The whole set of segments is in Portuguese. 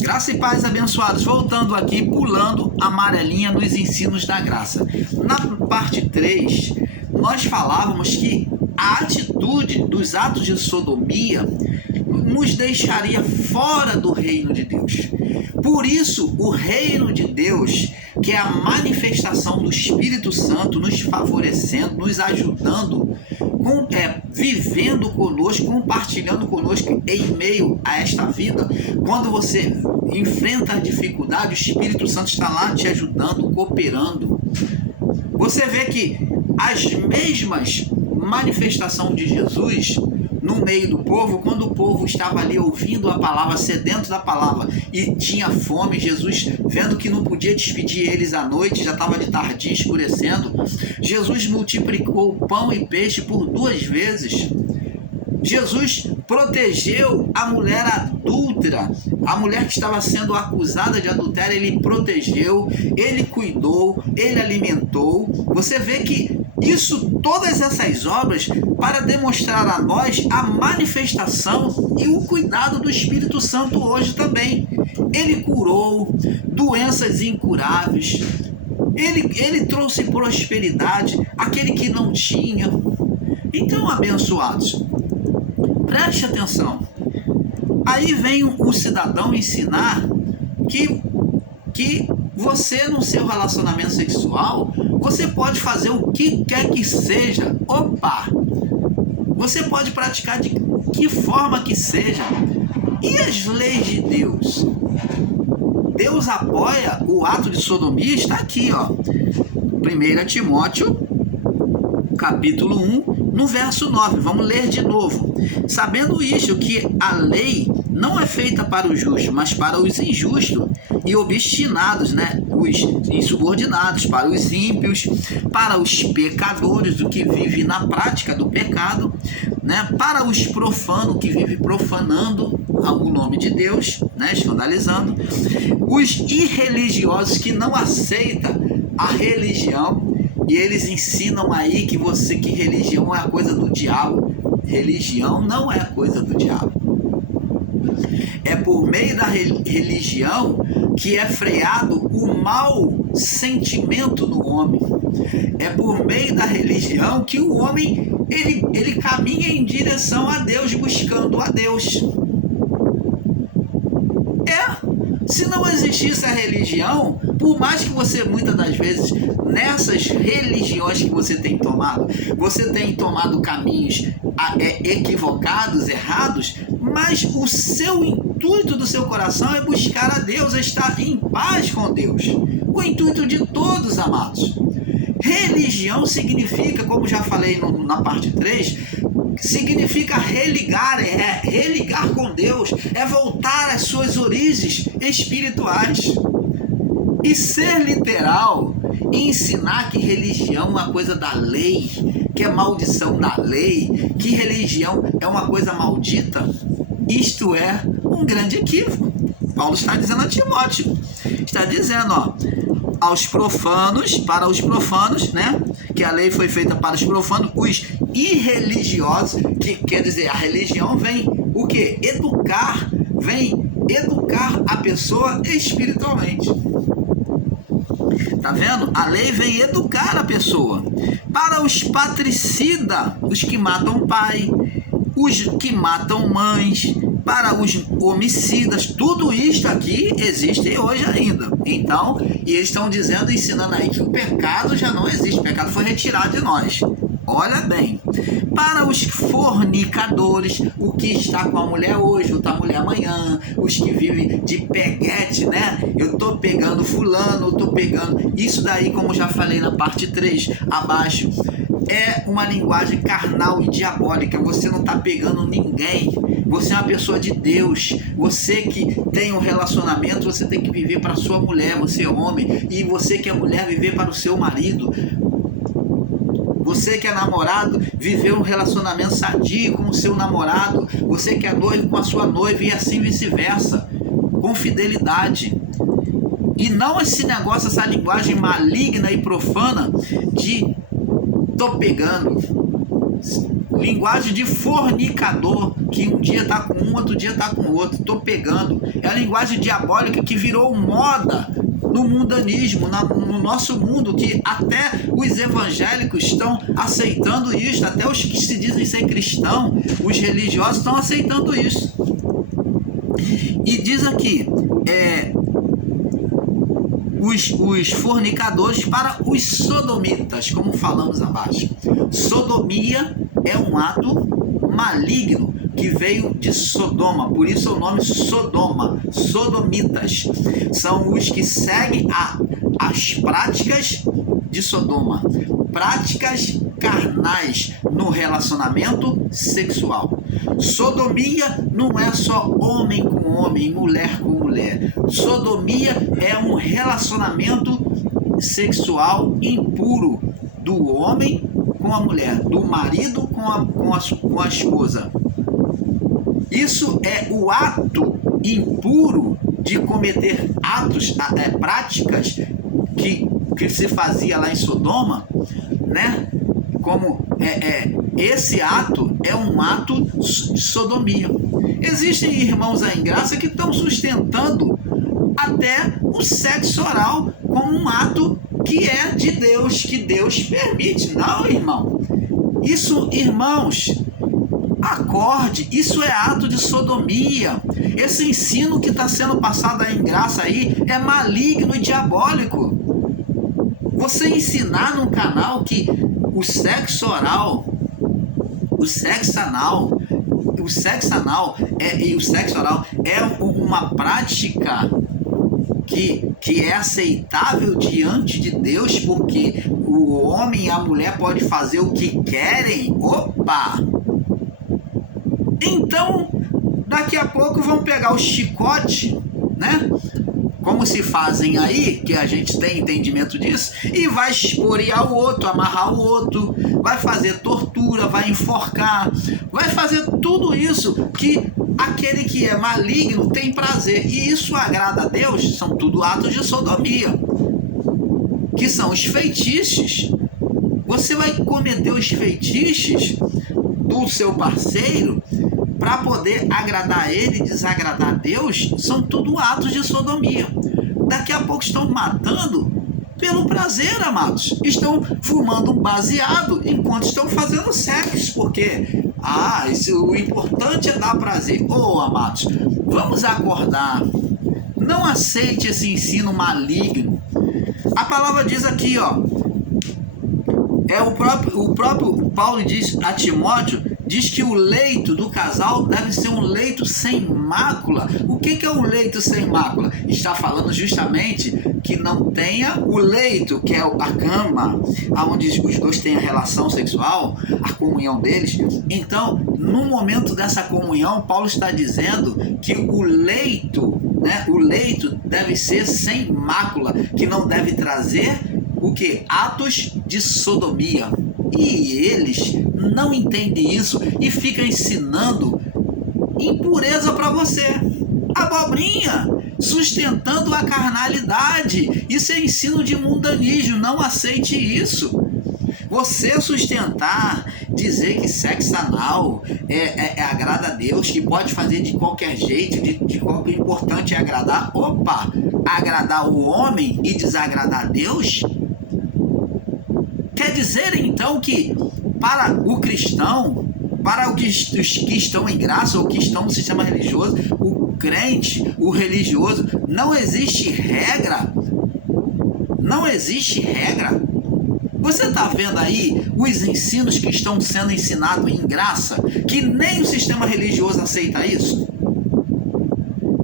Graça e paz, abençoados, voltando aqui, pulando a amarelinha nos ensinos da graça. Na parte 3, nós falávamos que a atitude dos atos de sodomia nos deixaria fora do reino de Deus. Por isso, o reino de Deus, que é a manifestação do Espírito Santo nos favorecendo, nos ajudando, vivendo conosco, compartilhando conosco em meio a esta vida. Quando você enfrenta a dificuldade, o Espírito Santo está lá te ajudando, cooperando. Você vê que as mesmas manifestações de Jesus no meio do povo, quando o povo estava ali ouvindo a palavra, sedento da palavra e tinha fome, Jesus, vendo que não podia despedir eles à noite, já estava de tardinha escurecendo, Jesus multiplicou pão e peixe por 2 vezes. Jesus protegeu a mulher adúltera, a mulher que estava sendo acusada de adultério, ele protegeu, ele cuidou, ele alimentou. Você vê que todas essas obras para demonstrar a nós a manifestação e o cuidado do Espírito Santo hoje também. Ele curou doenças incuráveis, ele trouxe prosperidade àquele que não tinha. Então, abençoados, preste atenção. Aí vem o cidadão ensinar que você, no seu relacionamento sexual, você pode fazer o que quer que seja. Opa! Você pode praticar de que forma que seja. E as leis de Deus? Deus apoia o ato de sodomia, está aqui, ó. 1 Timóteo, capítulo 1, no verso 9. Vamos ler de novo. Sabendo isto, que a lei não é feita para os justos, mas para os injustos e obstinados, né? Os insubordinados, para os ímpios, para os pecadores, do que vive na prática do pecado, né? Para os profanos, que vive profanando o nome de Deus, né? Escandalizando, os irreligiosos, que não aceitam a religião, e eles ensinam aí que religião é a coisa do diabo. Religião não é coisa do diabo. É por meio da religião que é freado o mau sentimento no homem. É por meio da religião que o homem ele caminha em direção a Deus, buscando a Deus. Se não existisse a religião, por mais que você, muitas das vezes, nessas religiões que você tem tomado caminhos equivocados, errados, mas o seu intuito do seu coração é buscar a Deus, é estar em paz com Deus. O intuito de todos, amados. Religião significa, como já falei na parte 3, significa religar, religar com Deus, é voltar às suas origens espirituais. E ser literal, e ensinar que religião é uma coisa da lei, que é maldição da lei, que religião é uma coisa maldita, isto é um grande equívoco. Paulo está dizendo a Timóteo, está dizendo, ó, aos profanos, para os profanos, né? Que a lei foi feita para os profanos, os irreligiosos, que quer dizer, a religião vem o quê? Vem educar a pessoa espiritualmente. Tá vendo? A lei vem educar a pessoa. Para os patricidas, os que matam pai, os que matam mães, para os homicidas, tudo isto aqui existe hoje ainda. Então, e eles estão dizendo, ensinando aí que o pecado já não existe, o pecado foi retirado de nós. Olha bem, para os fornicadores, o que está com a mulher hoje, outra mulher amanhã, os que vivem de peguete, né? Eu tô pegando fulano, eu tô pegando... Isso daí, como já falei na parte 3, abaixo, é uma linguagem carnal e diabólica. Você não está pegando ninguém. Você é uma pessoa de Deus. Você que tem um relacionamento, você tem que viver para a sua mulher. Você é homem. E você que é mulher, viver para o seu marido. Você que é namorado, viver um relacionamento sadio com o seu namorado. Você que é noivo com a sua noiva e assim vice-versa. Com fidelidade. E não esse negócio, essa linguagem maligna e profana de tô pegando. linguagem de fornicador, que um dia tá com um, outro dia tá com o outro, tô pegando. É a linguagem diabólica que virou moda no mundanismo, no nosso mundo, que até os evangélicos estão aceitando isso, até os que se dizem ser cristãos, os religiosos estão aceitando isso. E diz aqui, os fornicadores para os sodomitas, como falamos abaixo. Sodomia é um ato maligno que veio de Sodoma, por isso é o nome Sodoma. Sodomitas são os que seguem as práticas de Sodoma, práticas carnais no relacionamento sexual. Sodomia não é só homem com homem, mulher com mulher. Sodomia é um relacionamento sexual impuro do homem com a mulher, do marido com a esposa. Isso é o ato impuro de cometer atos, práticas que se fazia lá em Sodoma, né? Como esse ato é um ato de sodomia. Existem irmãos aí em graça que estão sustentando até o sexo oral como um ato que é de Deus, que Deus permite. Não, irmão. Isso, irmãos, acorde, isso é ato de sodomia. Esse ensino que está sendo passado aí em graça aí é maligno e diabólico. Você ensinar num canal que o sexo oral, o sexo anal é uma prática que é aceitável diante de Deus, porque o homem e a mulher podem fazer o que querem. Opa! Então, daqui a pouco vão pegar o chicote, né? Como se fazem aí, que a gente tem entendimento disso, e vai esporear o outro, amarrar o outro, vai fazer tortura, vai enforcar, vai fazer tudo isso que aquele que é maligno tem prazer. E isso agrada a Deus, são tudo atos de sodomia, que são os feitiços. Você vai cometer os feitiços do seu parceiro para poder agradar ele e desagradar a Deus, são tudo atos de sodomia. Daqui a pouco estão matando pelo prazer, amados. Estão fumando um baseado enquanto estão fazendo sexo, porque o importante é dar prazer. Amados, vamos acordar. Não aceite esse ensino maligno. A palavra diz aqui, o próprio Paulo diz a Timóteo, diz que o leito do casal deve ser um leito sem mácula. O que é um leito sem mácula? Está falando justamente que não tenha o leito, que é a cama, onde os dois têm a relação sexual, a comunhão deles. Então, no momento dessa comunhão, Paulo está dizendo que o leito, né, o leito deve ser sem mácula, que não deve trazer o que? Atos de sodomia. E eles não entendem isso e ficam ensinando impureza para você. Abobrinha, sustentando a carnalidade. Isso é ensino de mundanismo, não aceite isso. Você sustentar, dizer que sexo anal agrada a Deus, que pode fazer de qualquer jeito, o importante é agradar. Agradar o homem e desagradar a Deus? Quer dizer, então, que para o cristão, para os que estão em graça ou que estão no sistema religioso, o crente, o religioso, não existe regra? Não existe regra? Você está vendo aí os ensinos que estão sendo ensinados em graça, que nem o sistema religioso aceita isso?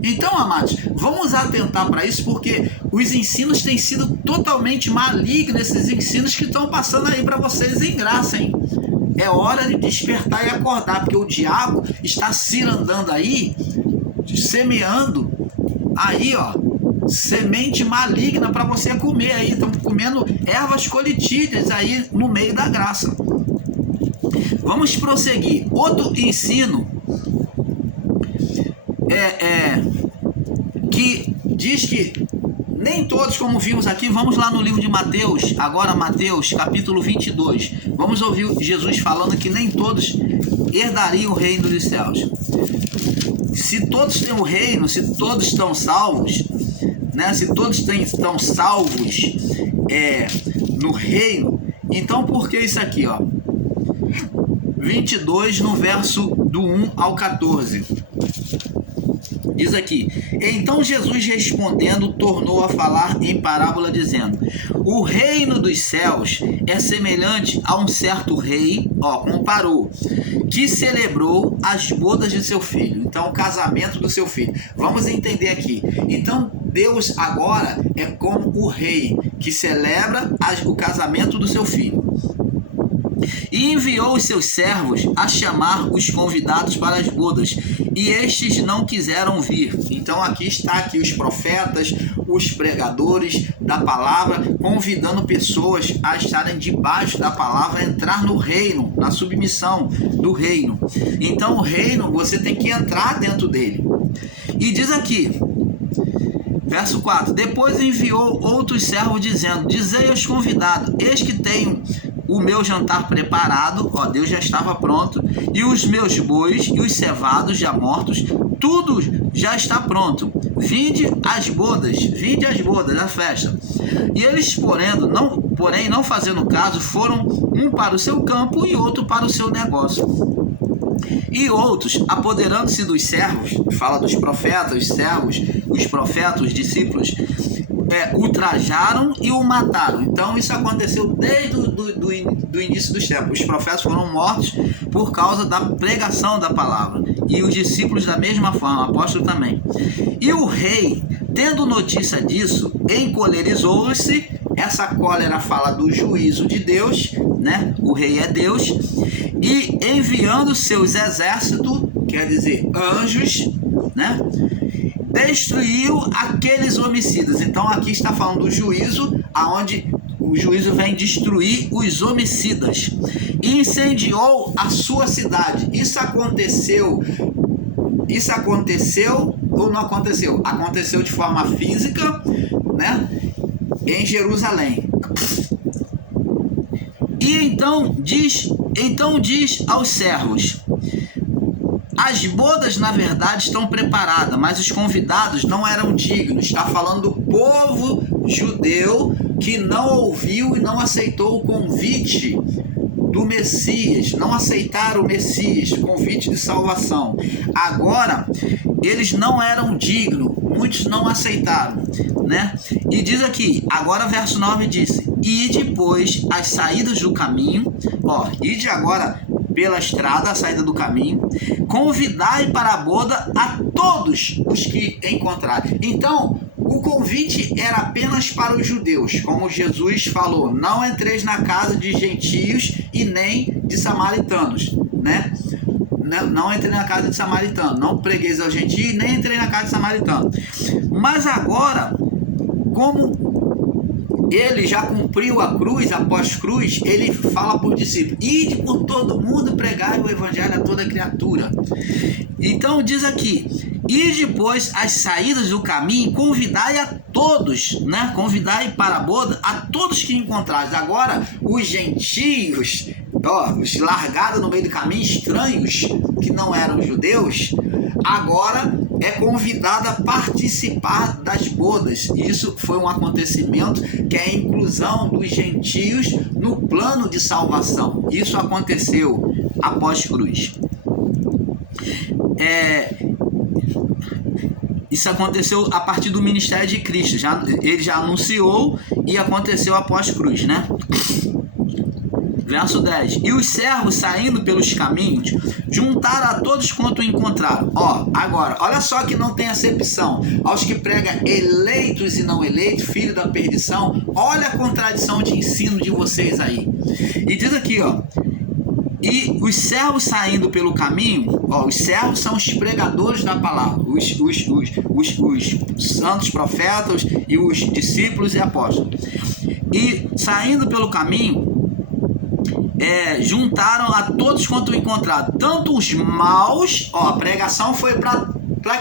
Então, amados, vamos atentar para isso, porque os ensinos têm sido totalmente malignos, esses ensinos que estão passando aí para vocês em graça, hein? É hora de despertar e acordar, porque o diabo está cirandando aí, semeando aí, semente maligna para você comer aí. Estamos comendo ervas colitídeas aí no meio da graça. Vamos prosseguir. Outro ensino que diz que nem todos, como vimos aqui. Vamos lá no livro de Mateus, agora Mateus capítulo 22. Vamos ouvir Jesus falando que nem todos herdariam o reino dos céus. Se todos têm o reino, se todos estão salvos, né? Se todos estão salvos no reino, então por que isso aqui, ó? 22 no verso do 1 ao 14. Diz aqui: então Jesus respondendo tornou a falar em parábola dizendo: o reino dos céus é semelhante a um certo rei, comparou, que celebrou as bodas de seu filho. Então o casamento do seu filho. Vamos entender aqui. Então Deus agora é como o rei que celebra o casamento do seu filho. E enviou os seus servos a chamar os convidados para as bodas, e estes não quiseram vir. Então aqui está os profetas, os pregadores da palavra, convidando pessoas a estarem debaixo da palavra, a entrar no reino, na submissão do reino. Então o reino, você tem que entrar dentro dele. E diz aqui, verso 4: depois enviou outros servos dizendo: dizei aos convidados, eis que tenho o meu jantar preparado, Deus já estava pronto, e os meus bois e os cevados já mortos, tudo já está pronto. Vinde às bodas, a festa. E eles, porém, não fazendo caso, foram um para o seu campo e outro para o seu negócio. E outros, apoderando-se dos servos, fala dos profetas, os servos, os profetas, os discípulos, ultrajaram e o mataram. Então isso aconteceu desde do início dos tempos. Os profetas foram mortos por causa da pregação da palavra, e os discípulos da mesma forma, o apóstolo também. E o rei, tendo notícia disso, encolerizou-se. Essa cólera fala do juízo de Deus, né? O rei é Deus. E enviando seus exércitos, quer dizer anjos, né? Destruiu aqueles homicidas. Então aqui está falando do juízo, aonde o juízo vem destruir os homicidas. E incendiou a sua cidade. Isso aconteceu ou não aconteceu? Aconteceu de forma física, né? Em Jerusalém. E então diz aos servos: as bodas, na verdade, estão preparadas, mas os convidados não eram dignos. Está falando do povo judeu que não ouviu e não aceitou o convite do Messias, não aceitaram o Messias, o convite de salvação. Agora, eles não eram dignos, muitos não aceitaram, né? E diz aqui, agora verso 9 diz: e depois as saídas do caminho, ide agora pela estrada, a saída do caminho, convidai para a boda a todos os que encontrarem. Então, o convite era apenas para os judeus, como Jesus falou: não entreis na casa de gentios e nem de samaritanos, né? Não entrei na casa de samaritano, não pregueis aos gentios, nem entrei na casa de samaritano. Mas agora, como ele já cumpriu a cruz, após cruz, ele fala para os discípulos: ide por todo mundo, pregai o evangelho a toda criatura. Então diz aqui: e depois as saídas do caminho, convidai a todos, né? Convidai para a boda a todos que encontrares. Agora os gentios, os largados no meio do caminho, estranhos, que não eram judeus, agora é convidado a participar das bodas. Isso foi um acontecimento que é a inclusão dos gentios no plano de salvação. Isso aconteceu após cruz. Isso aconteceu a partir do ministério de Cristo. Ele já anunciou e aconteceu após cruz, né? Verso 10. E os servos, saindo pelos caminhos, juntaram a todos quanto encontraram. Agora, olha só que não tem acepção. Aos que pregam eleitos e não eleitos, filho da perdição. Olha a contradição de ensino de vocês aí. E diz aqui, e os servos saindo pelo caminho, os servos são os pregadores da palavra, os santos profetas e os discípulos e apóstolos. E saindo pelo caminho, juntaram a todos quanto encontraram, tanto os maus, a pregação foi para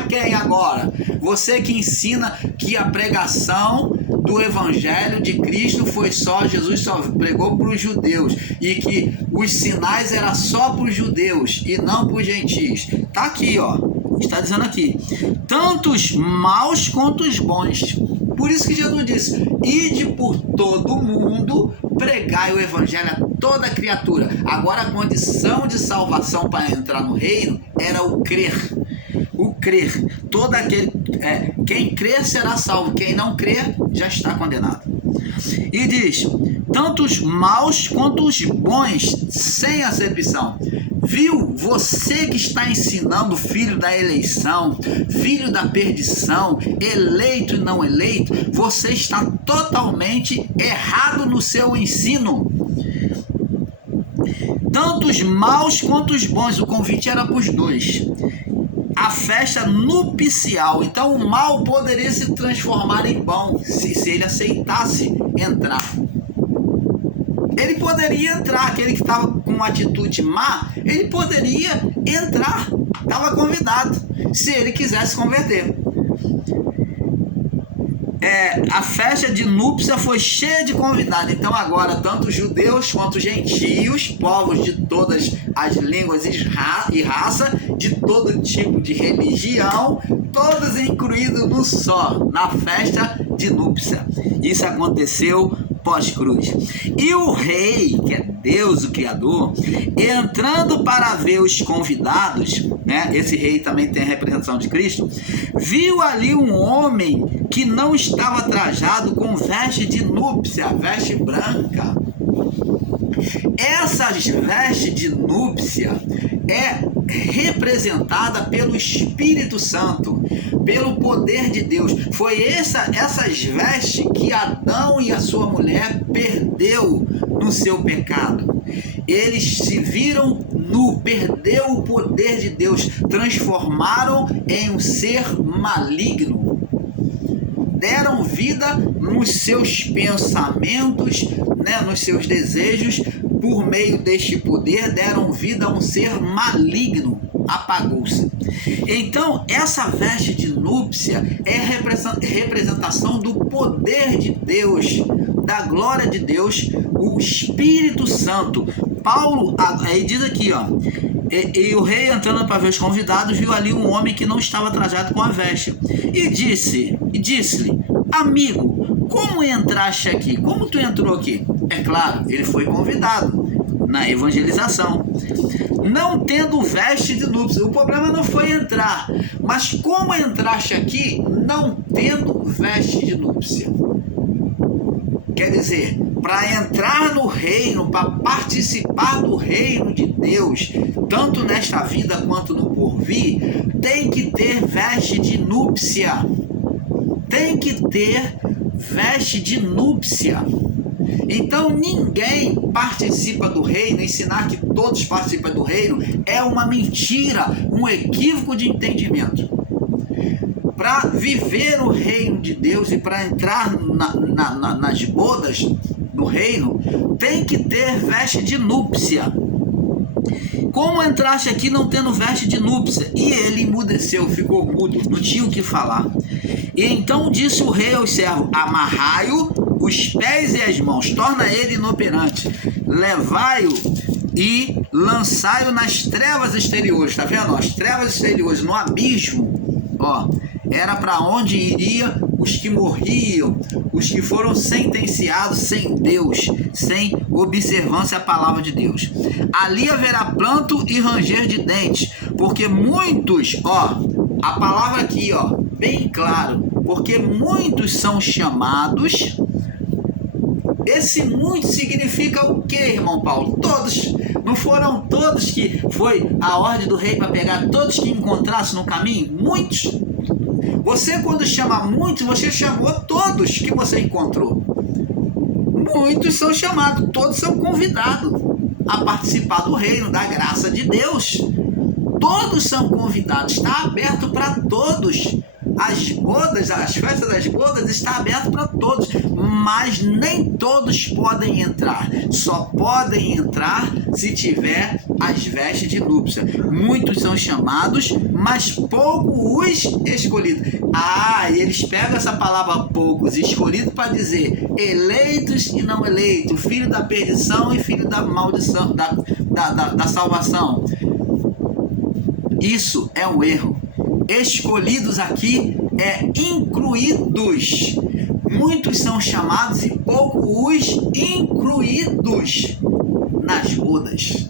quem agora? Você que ensina que a pregação do evangelho de Cristo foi só, Jesus só pregou para os judeus, e que os sinais eram só para os judeus e não para os gentios. Tá aqui, ó, está dizendo aqui, tanto os maus quanto os bons. Por isso que Jesus disse: ide por todo o mundo, pregai o evangelho a toda criatura. Agora a condição de salvação para entrar no reino era o crer. O crer. Todo aquele, quem crer será salvo, quem não crer já está condenado. E diz: tanto os maus quanto os bons, sem acepção. Viu? Você que está ensinando filho da eleição, filho da perdição, eleito e não eleito, você está totalmente errado no seu ensino. Tanto os maus quanto os bons, o convite era para os dois. A festa nupcial, então o mal poderia se transformar em bom se ele aceitasse entrar. Ele poderia entrar, aquele que estava com uma atitude má, ele poderia entrar, estava convidado, se ele quisesse converter. A festa de núpcia foi cheia de convidados, então agora tanto judeus quanto gentios, povos de todas as línguas e raça, de todo tipo de religião, todos incluídos no só, na festa de núpcia. Isso aconteceu pós-cruz. E o rei, que é Deus, o Criador, entrando para ver os convidados, né? Esse rei também tem a representação de Cristo, viu ali um homem que não estava trajado com veste de núpcia, veste branca. Essa veste de núpcia é representada pelo Espírito Santo, pelo poder de Deus. Foi essas vestes que Adão e a sua mulher perdeu no seu pecado. Eles se viram nu, perdeu o poder de Deus, transformaram em um ser maligno. Deram vida nos seus pensamentos, né, nos seus desejos, por meio deste poder, deram vida a um ser maligno, apagou-se. Então, essa veste de núpcia é representação do poder de Deus, da glória de Deus, o Espírito Santo. Paulo, aí diz aqui, ó, e o rei entrando para ver os convidados, viu ali um homem que não estava trajado com a veste, e disse-lhe: amigo, como entraste aqui? Como tu entrou aqui? É claro, ele foi convidado na evangelização, não tendo veste de núpcia. O problema não foi entrar, mas como entraste aqui não tendo veste de núpcia? Quer dizer, para entrar no reino, para participar do reino de Deus, tanto nesta vida quanto no porvir, tem que ter veste de núpcia. Tem que ter veste de núpcia. Então ninguém participa do reino. Ensinar que todos participam do reino é uma mentira, um equívoco de entendimento. Para viver o reino de Deus e para entrar nas bodas do reino, tem que ter veste de núpcia. Como entraste aqui não tendo veste de núpcia? E ele emudeceu, ficou mudo, não tinha o que falar. E então disse o rei aos servos: amarrai-o os pés e as mãos, torna ele inoperante, levai-o e lançai-o nas trevas exteriores. Tá vendo? As trevas exteriores, no abismo, ó, era para onde iria os que morriam, os que foram sentenciados sem Deus, sem observância à palavra de Deus. Ali haverá pranto e ranger de dentes, porque muitos, ó, a palavra aqui, ó, bem claro, porque muitos são chamados. Esse muito significa o que, irmão Paulo? Todos. Não foram todos que foi a ordem do rei para pegar todos que encontrasse no caminho? Muitos. Você, quando chama muitos, você chamou todos que você encontrou. Muitos são chamados, todos são convidados a participar do reino, da graça de Deus. Todos são convidados, está aberto para todos. As bodas bodas, as festas das bodas está aberto para todos, mas nem todos podem entrar. Só podem entrar se tiver as vestes de núpcia. Muitos são chamados, mas poucos os escolhidos. E eles pegam essa palavra poucos, escolhidos, para dizer eleitos e não eleitos, filho da perdição e filho da maldição, da salvação. Isso é um erro. Escolhidos aqui é incluídos. Muitos são chamados e poucos os incluídos nas bodas.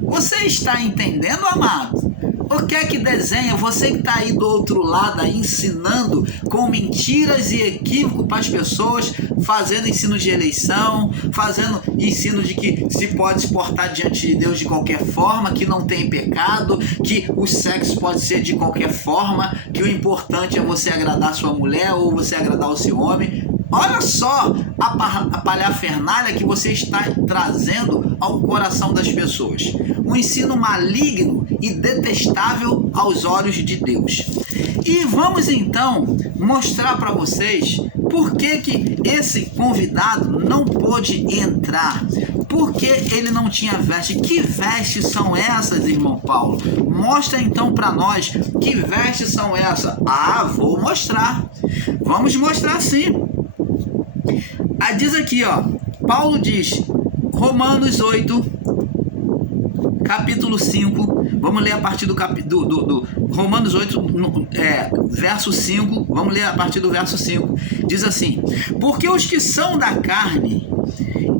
Você está entendendo, amado? O que é que desenha? Você que está aí do outro lado aí, ensinando com mentiras e equívocos para as pessoas, fazendo ensino de eleição, fazendo ensino de que se pode se portar diante de Deus de qualquer forma, que não tem pecado, que o sexo pode ser de qualquer forma, que o importante é você agradar sua mulher ou você agradar o seu homem. Olha só a palhafernália que você está trazendo ao coração das pessoas. Um ensino maligno e detestável aos olhos de Deus. E vamos então mostrar para vocês por que esse convidado não pôde entrar. Porque ele não tinha veste. Que vestes são essas, irmão Paulo? Mostra então para nós que vestes são essas. Vou mostrar. Vamos mostrar sim. Diz aqui, Paulo diz, Romanos 8, capítulo 5, vamos ler a partir do Romanos 8, verso 5, vamos ler a partir do verso 5, diz assim: porque os que são da carne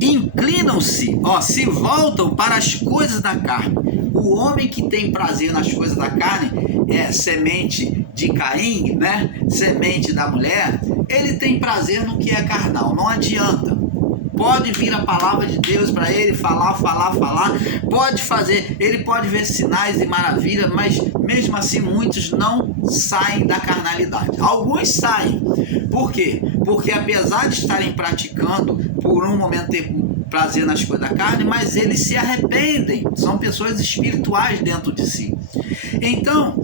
inclinam-se, se voltam para as coisas da carne. O homem que tem prazer nas coisas da carne é semente de Caim, né? Semente da mulher. Ele tem prazer no que é carnal, não adianta. Pode vir a palavra de Deus para ele falar, pode fazer, ele pode ver sinais e maravilhas, mas mesmo assim muitos não saem da carnalidade. Alguns saem. Por quê? Porque apesar de estarem praticando, por um momento ter prazer nas coisas da carne, mas eles se arrependem. São pessoas espirituais dentro de si. Então,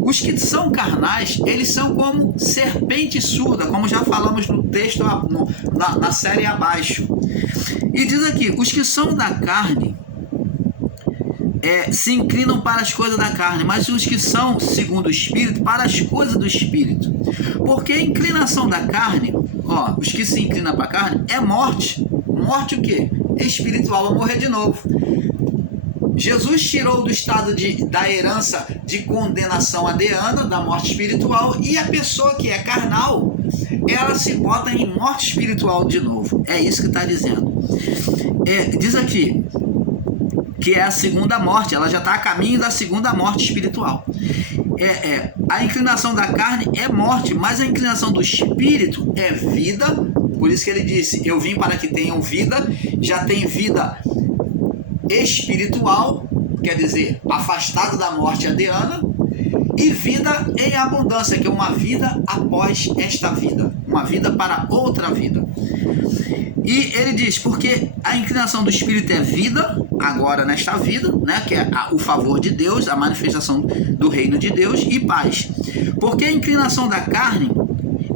os que são carnais, eles são como serpente surda, como já falamos no texto, na série abaixo. E diz aqui, os que são da carne se inclinam para as coisas da carne, mas os que são segundo o Espírito, para as coisas do Espírito. Porque a inclinação da carne, os que se inclinam para a carne, é morte. Morte o quê? Espiritual, vão morrer de novo. Jesus tirou do estado da herança de condenação adêana, da morte espiritual, e a pessoa que é carnal, ela se bota em morte espiritual de novo. É isso que está dizendo. Diz aqui que é a segunda morte, ela já está a caminho da segunda morte espiritual. A inclinação da carne é morte, mas a inclinação do espírito é vida. Por isso que ele disse, eu vim para que tenham vida. Já tem vida espiritual, quer dizer, afastado da morte adêana, e vida em abundância, que é uma vida após esta vida, uma vida para outra vida. E ele diz, porque a inclinação do Espírito é vida, agora nesta vida, né, que é o favor de Deus, a manifestação do reino de Deus, e paz. Porque a inclinação da carne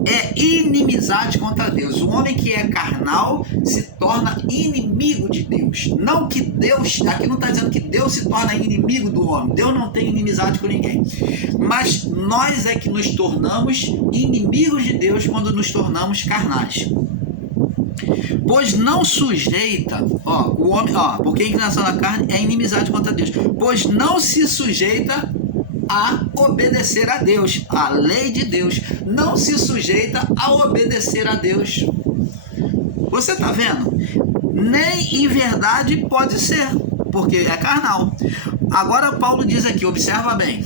é inimizade contra Deus. O homem que é carnal se torna inimigo de Deus. Não que Deus, aqui não está dizendo que Deus se torna inimigo do homem. Deus não tem inimizade com ninguém. Mas nós é que nos tornamos inimigos de Deus quando nos tornamos carnais. Pois não sujeita, o homem, porque a inclinação da carne é inimizade contra Deus. Pois não se sujeita a obedecer a Deus, a lei de Deus, não se sujeita a obedecer a Deus. Você está vendo? Nem em verdade pode ser, porque é carnal. Agora Paulo diz aqui, observa bem: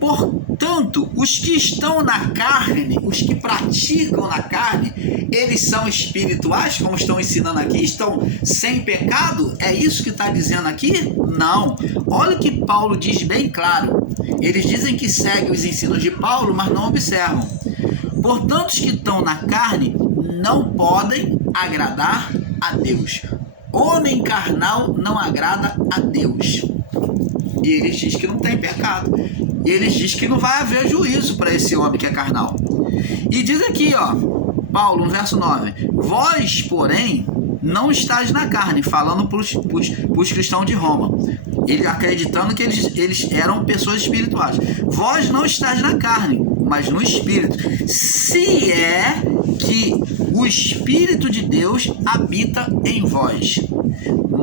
portanto, os que estão na carne, os que praticam na carne, eles são espirituais, como estão ensinando aqui, estão sem pecado? É isso que está dizendo aqui? Não. Olha o que Paulo diz bem claro. Eles dizem que seguem os ensinos de Paulo, mas não observam. Portanto, os que estão na carne não podem agradar a Deus. Homem carnal não agrada a Deus. E eles dizem que não tem pecado. E eles dizem que não vai haver juízo para esse homem que é carnal. E diz aqui, ó, Paulo, no verso 9: vós, porém, não estáis na carne, falando para os cristãos de Roma, ele acreditando que eles eram pessoas espirituais. Vós não estáis na carne, mas no Espírito, se é que o Espírito de Deus habita em vós.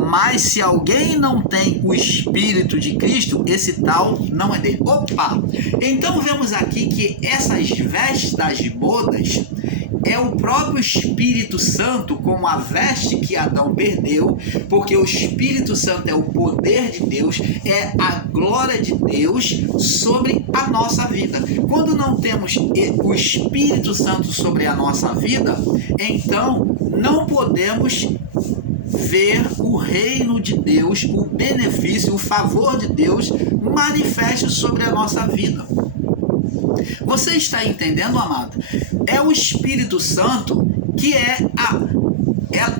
Mas se alguém não tem o Espírito de Cristo, esse tal não é dele. Opa! Então vemos aqui que essas vestes das bodas é o próprio Espírito Santo como a veste que Adão perdeu, porque o Espírito Santo é o poder de Deus, é a glória de Deus sobre a nossa vida. Quando não temos o Espírito Santo sobre a nossa vida, então não podemos ver o reino de Deus, o benefício, o favor de Deus manifesto sobre a nossa vida. Você está entendendo, amado? É o Espírito Santo que é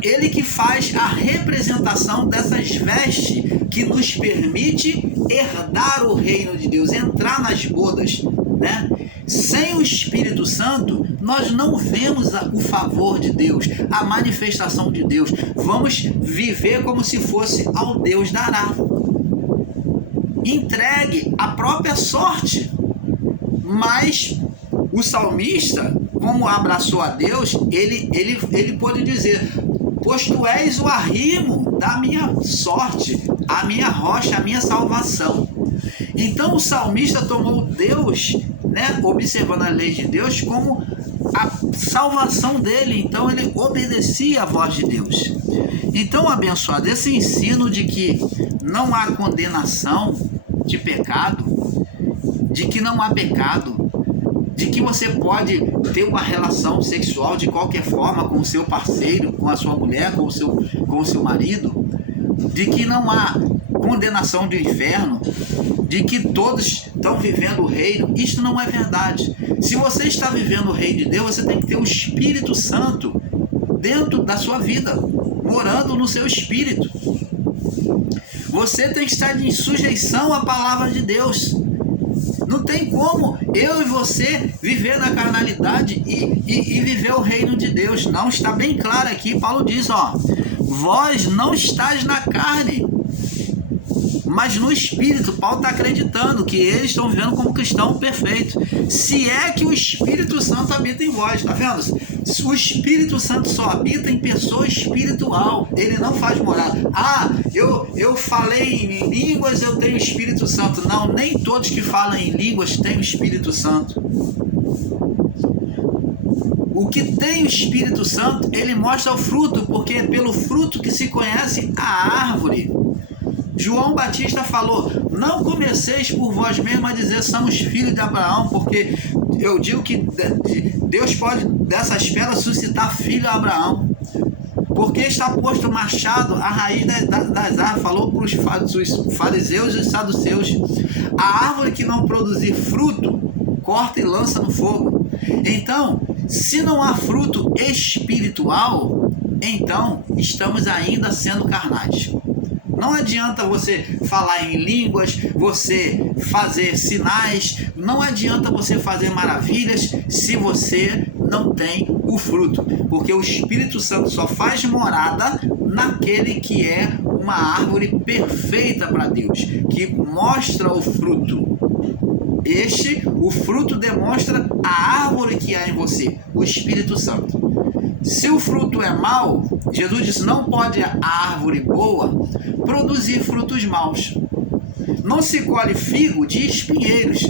ele que faz a representação dessas vestes que nos permite herdar o reino de Deus, entrar nas bodas, né? Sem o Espírito Santo, nós não vemos o favor de Deus, a manifestação de Deus. Vamos viver como se fosse ao Deus dará, entregue à própria sorte. Mas o salmista, como abraçou a Deus, ele pôde dizer: pois tu és o arrimo da minha sorte, a minha rocha, a minha salvação. Então o salmista tomou Deus, né, observando a lei de Deus, como a salvação dele. Então ele obedecia a voz de Deus. Então, abençoado, esse ensino de que não há condenação de pecado, de que não há pecado, de que você pode ter uma relação sexual de qualquer forma com o seu parceiro, com a sua mulher, com o seu marido, de que não há condenação do inferno, de que todos estão vivendo o reino, isto não é verdade. Se você está vivendo o reino de Deus, você tem que ter o Espírito Santo dentro da sua vida, morando no seu espírito. Você tem que estar em sujeição à palavra de Deus. Não tem como eu e você viver na carnalidade e viver o reino de Deus. Não, está bem claro aqui. Paulo diz, ó: vós não estáis na carne, mas no Espírito. Paulo está acreditando que eles estão vivendo como cristão perfeito. Se é que o Espírito Santo habita em vós, tá vendo? O Espírito Santo só habita em pessoa espiritual. Ele não faz morada. Ah, eu falei em línguas, eu tenho Espírito Santo. Não, nem todos que falam em línguas têm o Espírito Santo. O que tem o Espírito Santo, ele mostra o fruto, porque é pelo fruto que se conhece a árvore. João Batista falou: não comeceis por vós mesmos a dizer somos filhos de Abraão, porque eu digo que Deus pode dessas pedras suscitar filho a Abraão, porque está posto machado à raiz das árvores. Falou para os fariseus e os saduceus: a árvore que não produzir fruto, corta e lança no fogo. Então, se não há fruto espiritual, então estamos ainda sendo carnais. Não adianta você falar em línguas, você fazer sinais, não adianta você fazer maravilhas se você não tem o fruto, porque o Espírito Santo só faz morada naquele que é uma árvore perfeita para Deus, que mostra o fruto. O fruto demonstra a árvore que há em você, o Espírito Santo. Se o fruto é mau, Jesus disse: não pode a árvore boa produzir frutos maus. Não se colhe figo de espinheiros.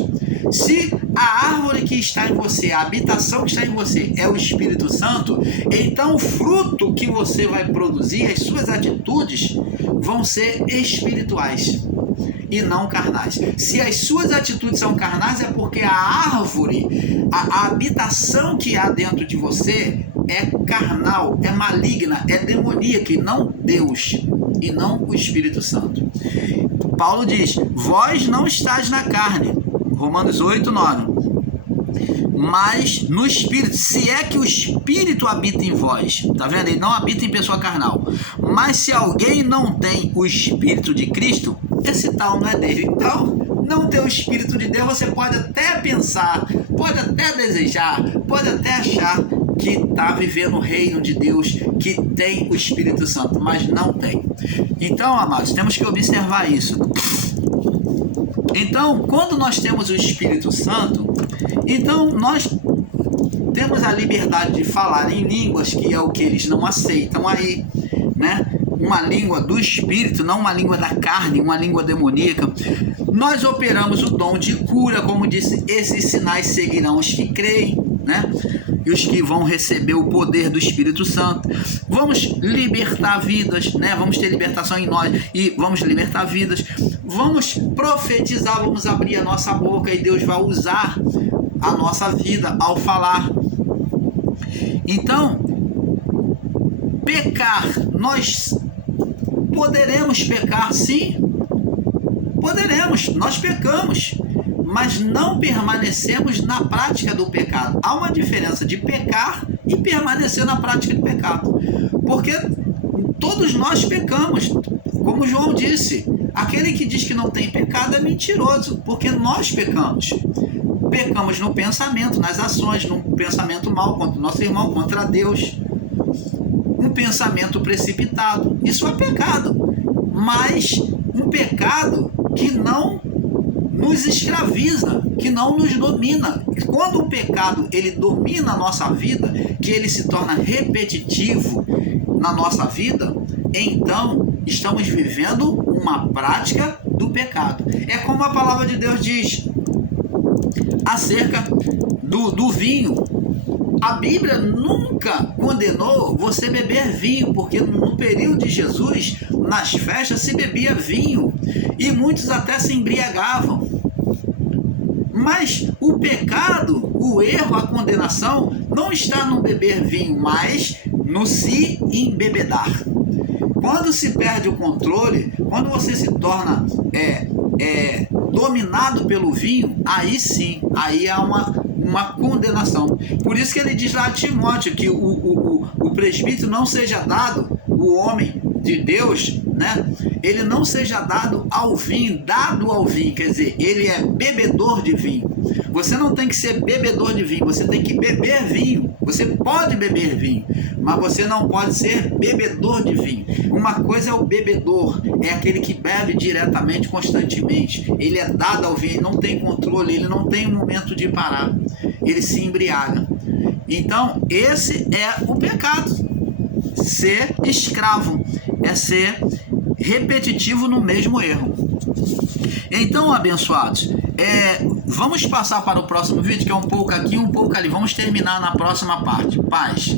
Se a árvore que está em você, a habitação que está em você é o Espírito Santo, então o fruto que você vai produzir, as suas atitudes vão ser espirituais e não carnais. Se as suas atitudes são carnais, é porque a árvore, a habitação que há dentro de você é carnal, é maligna, é demoníaca, e não Deus, e não o Espírito Santo. Paulo diz: vós não estáis na carne, Romanos 8, 9, mas no Espírito, se é que o Espírito habita em vós. Tá vendo? Ele não habita em pessoa carnal. Mas se alguém não tem o Espírito de Cristo, esse tal não é dele. Então, não ter o Espírito de Deus, você pode até pensar, pode até desejar, pode até achar que está vivendo o reino de Deus, que tem o Espírito Santo, mas não tem. Então, amados, temos que observar isso. Então, quando nós temos o Espírito Santo, então nós temos a liberdade de falar em línguas, que é o que eles não aceitam aí, né? Uma língua do Espírito, não uma língua da carne, uma língua demoníaca. Nós operamos o dom de cura, como disse, esses sinais seguirão os que creem, né? E os que vão receber o poder do Espírito Santo. Vamos libertar vidas, né? Vamos ter libertação em nós e vamos libertar vidas. Vamos profetizar, vamos abrir a nossa boca e Deus vai usar a nossa vida ao falar. Então, pecar, nós poderemos pecar, sim, poderemos, nós pecamos, mas não permanecemos na prática do pecado. Há uma diferença de pecar e permanecer na prática do pecado, porque todos nós pecamos, como João disse, aquele que diz que não tem pecado é mentiroso, porque nós pecamos. Pecamos no pensamento, nas ações, no pensamento mal contra o nosso irmão, contra Deus. Um pensamento precipitado, isso é pecado, mas um pecado que não nos escraviza, que não nos domina. Quando o pecado ele domina a nossa vida, que ele se torna repetitivo na nossa vida, então estamos vivendo uma prática do pecado. É como a palavra de Deus diz acerca do vinho. A Bíblia nunca condenou você beber vinho, porque no período de Jesus, nas festas, se bebia vinho e muitos até se embriagavam. Mas o pecado, o erro, a condenação não está no beber vinho, mas no se embebedar. Quando se perde o controle, quando você se torna dominado pelo vinho, aí sim, aí há uma condenação. Por isso que ele diz lá a Timóteo que o presbítero não seja dado, o homem de Deus, né? Ele não seja dado ao vinho, quer dizer, ele é bebedor de vinho. Você não tem que ser bebedor de vinho, você tem que beber vinho. Você pode beber vinho, mas você não pode ser bebedor de vinho. Uma coisa é o bebedor, é aquele que bebe diretamente, constantemente. Ele é dado ao vinho, ele não tem controle, ele não tem um momento de parar. Ele se embriaga. Então, esse é o pecado. Ser escravo é ser repetitivo no mesmo erro. Então, abençoados, vamos passar para o próximo vídeo, que é um pouco aqui, um pouco ali. Vamos terminar na próxima parte. Paz.